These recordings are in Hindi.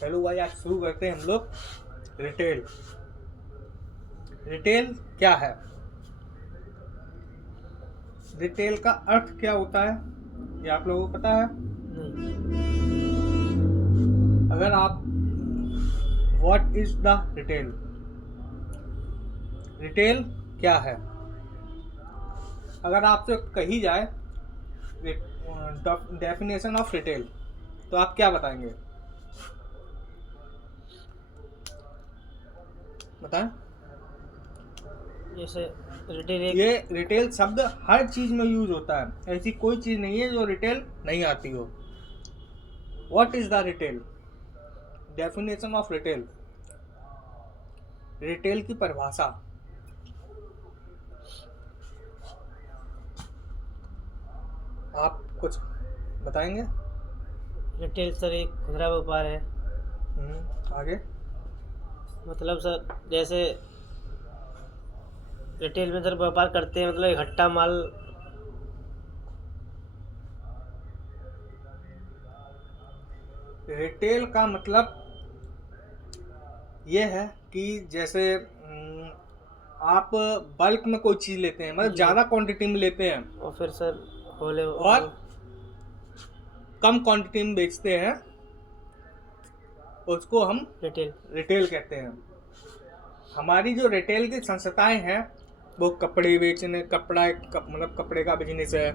चलो भाई आज शुरू करते हैं हम लोग। रिटेल। रिटेल क्या है? रिटेल का अर्थ क्या होता है ये आप लोगों को पता है? अगर आप what is the retail? Retail क्या है? अगर आपसे कही जाए डेफिनेशन ऑफ रिटेल तो आप क्या बताएंगे? बताएं। जैसे रिटेल ये रिटेल शब्द हर चीज में यूज होता है, ऐसी कोई चीज नहीं है जो रिटेल नहीं आती हो। What is the retail? Definition of retail. Retail की परिभाषा। आप कुछ बताएंगे? रिटेल सर एक खुदरा व्यापार है। आगे। मतलब सर जैसे रिटेल में सर व्यापार करते हैं, मतलब इकट्ठा माल। रिटेल का मतलब ये है कि जैसे आप बल्क में कोई चीज लेते हैं, मतलब जी। ज्यादा क्वांटिटी में लेते हैं और फिर सर होले और कम क्वांटिटी में बेचते हैं, उसको हम रिटेल रिटेल कहते हैं। हमारी जो रिटेल की संस्थाएं हैं वो कपड़े बेचने, मतलब कपड़े का बिजनेस है,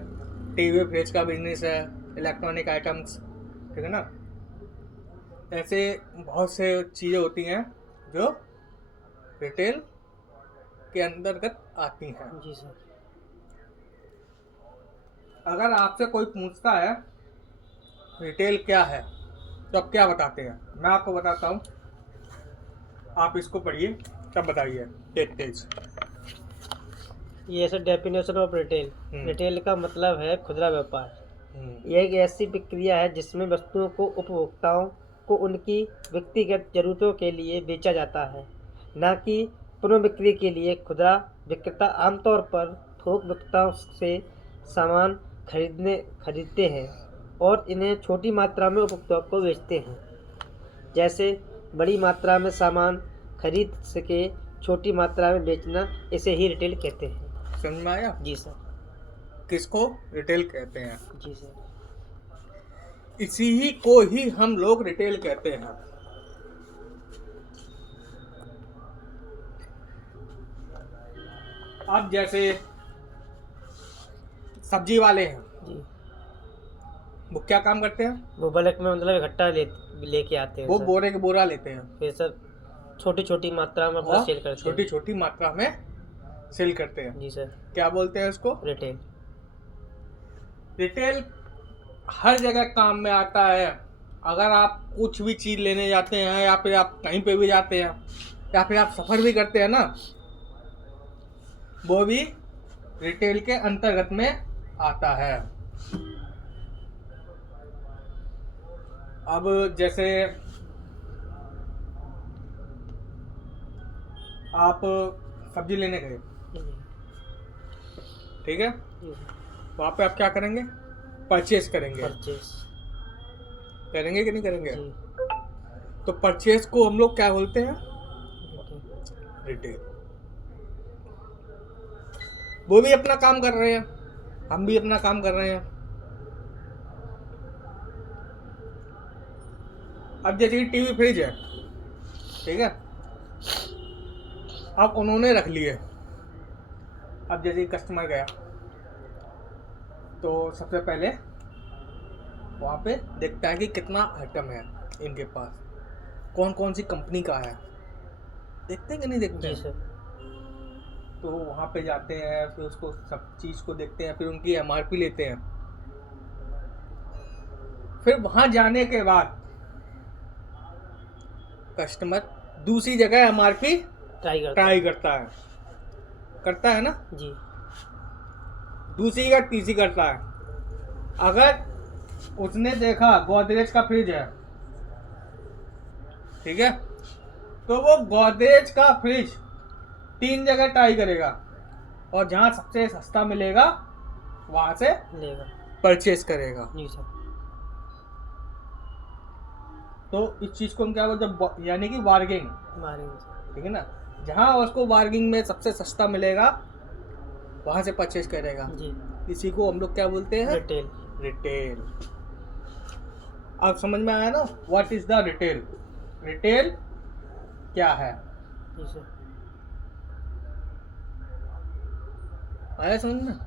टीवी फ्रिज का बिजनेस है, इलेक्ट्रॉनिक आइटम्स, ठीक है ना। ऐसे बहुत से चीज़ें होती हैं जो रिटेल के अंतर्गत आती हैं। जी सर। अगर आपसे कोई पूछता है रिटेल क्या है तो आप क्या बताते हैं? मैं आपको बताता हूँ, आप इसको पढ़िए तब बताइए तेज तेज। ये sir definition of retail. Retail का मतलब है खुदरा व्यापार। यह एक ऐसी प्रक्रिया है जिसमें वस्तुओं को उपभोक्ताओं को उनकी व्यक्तिगत जरूरतों के लिए बेचा जाता है, न कि पुनर्बिक्री के लिए। खुदरा विक्रेता आमतौर पर थोक विक्रेताओं से सामान खरीदते हैं और इन्हें छोटी मात्रा में उपभोक्ताओं को बेचते हैं। जैसे बड़ी मात्रा में सामान खरीद सके, छोटी मात्रा में बेचना, इसे ही रिटेल कहते हैं। समझ में आया? जी सर। किसको रिटेल कहते हैं? जी सर। इसी ही को ही हम लोग रिटेल कहते हैं। अब जैसे सब्जी वाले हैं, जी। वो क्या काम करते हैं? वो बल्क में मतलब इकट्ठा लेके आते हैं वो सर। बोरे के बोरा लेते हैं, फिर सर छोटी छोटी मात्रा में अपना और सेल करते छोटी हैं। छोटी मात्रा में सेल करते हैं। जी सर। क्या बोलते हैं इसको? रिटेल। रिटेल हर जगह काम में आता है। अगर आप कुछ भी चीज लेने जाते हैं या फिर आप कहीं पे भी जाते हैं या फिर आप सफर भी करते हैं ना, वो भी रिटेल के अंतर्गत में आता है। अब जैसे आप सब्जी लेने गए, ठीक है, वहां पे आप क्या करेंगे? परचेज करेंगे। परचेस करेंगे कि नहीं करेंगे? जी। तो परचेज को हम लोग क्या बोलते हैं? रिटेल। रिटेल। वो भी अपना काम कर रहे हैं, हम भी अपना काम कर रहे हैं। अब जैसे कि टीवी फ्रिज है, ठीक है, अब उन्होंने रख लिए। अब जैसे कस्टमर गया तो सबसे पहले वहाँ पे देखता है कि कितना आइटम है इनके पास, कौन कौन सी कंपनी का है, देखते हैं कि नहीं देखते जी हैं? सर। तो वहाँ पे जाते हैं, फिर उसको सब चीज़ को देखते हैं, फिर उनकी एमआरपी लेते हैं। फिर वहाँ जाने के बाद कस्टमर दूसरी जगह एमआरपी ट्राई करता है ना, जी। दूसरी या तीसरी करता है। अगर उसने देखा गोदरेज का फ्रिज है, ठीक है, तो वो गोदरेज का फ्रिज 3 जगह ट्राई करेगा और जहां सबसे सस्ता मिलेगा वहां से लेगा। परचेज करेगा। जी सर। तो इस चीज़ को हम क्या बोलते हैं, यानी कि बार्गेनिंग, बार्गेनिंग सर। ठीक है ना। जहाँ उसको बार्गेनिंग में सबसे सस्ता मिलेगा वहाँ से परचेज करेगा, जी। इसी को हम लोग क्या बोलते हैं, रिटेल। रिटेल। अब समझ में आया ना, what is the retail, retail क्या है, जी सर। आया समझ में।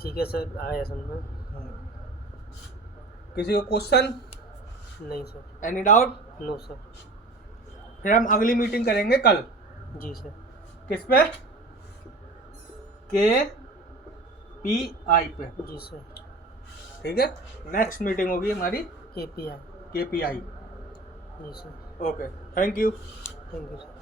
ठीक है सर, आया समझ में। किसी को क्वेश्चन, नहीं sir. Any doubt. No sir. फिर हम अगली मीटिंग करेंगे कल, जी सर। किस पे, KPI पे, जी सर। ठीक है। नेक्स्ट मीटिंग होगी हमारी KPI। KPI। जी sir. Okay, thank you. Thank you sir.